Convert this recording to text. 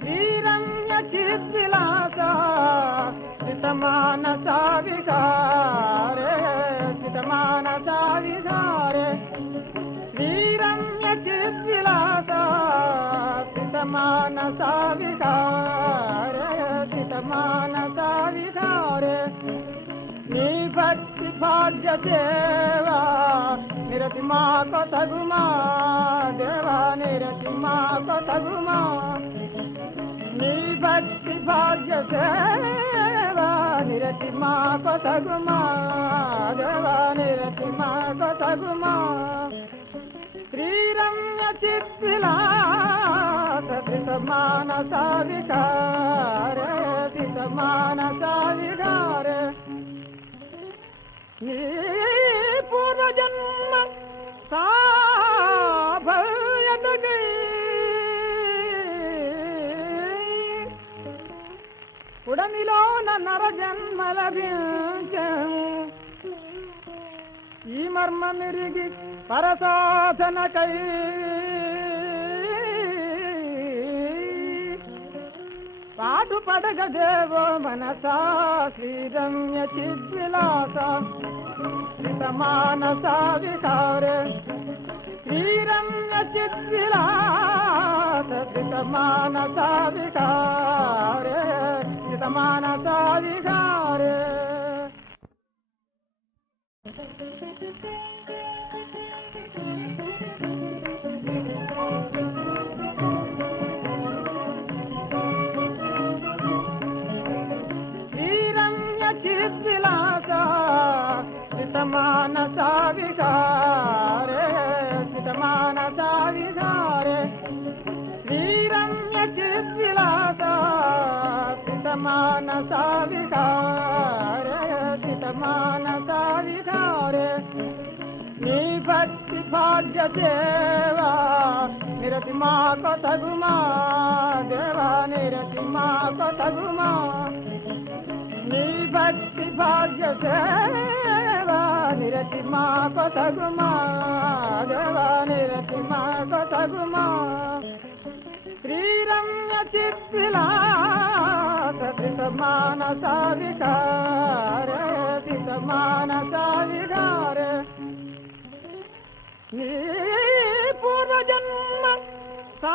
శ్రీరమ్య చిద్విలాస సితమానస విహారే సితమానస విహారే శ్రీరమ్య చిద్విలాస సితమానస విహారే సితమానస విహారే నీ భక్తి భాగ్య సేవా నిరతి మా కొతగుమా దేవా నిరతి మా కొతగుమా నీ భక్తి భాగ్య సేవా నిరతి మా కొతగుమా దేవా నిరతి మా కొతగుమా శ్రీరమ్య చిద్విలాస సితమానస విహారే సితమానస విహారే నీ పూర్వజన్మ సాభయతకై ఉడమిలోన నరజన్మ లభించం ఈ మర్మమిరిగి పరసాధనకై పాటు పడగ దేవో మనసా శ్రీరమ్య చిద్విలాస సితమానస విహారే శ్రీరమ్య చిద్విలాస సితమానస విహారే సితమానస విహారే శ్రీరమ్య చిద్విలాస సితమానస విహారే సితమానస విహారే శ్రీరమ్య చిద్విలాస సితమానస విహారే సితమానస విహారే నీ భక్తి భాగ్య సేవా నిరతి మా కొతగుమా దేవా నిరతి మా కొతగుమా నీ భక్తి భాగ్య సేవా నిరతి మా కొతగుమా దేవా నిరతి మా కొతగుమా శ్రీరమ్య చిద్విలాస సితమానస విహారే సితమానస విహారే నీ పూర్వజన్మ సా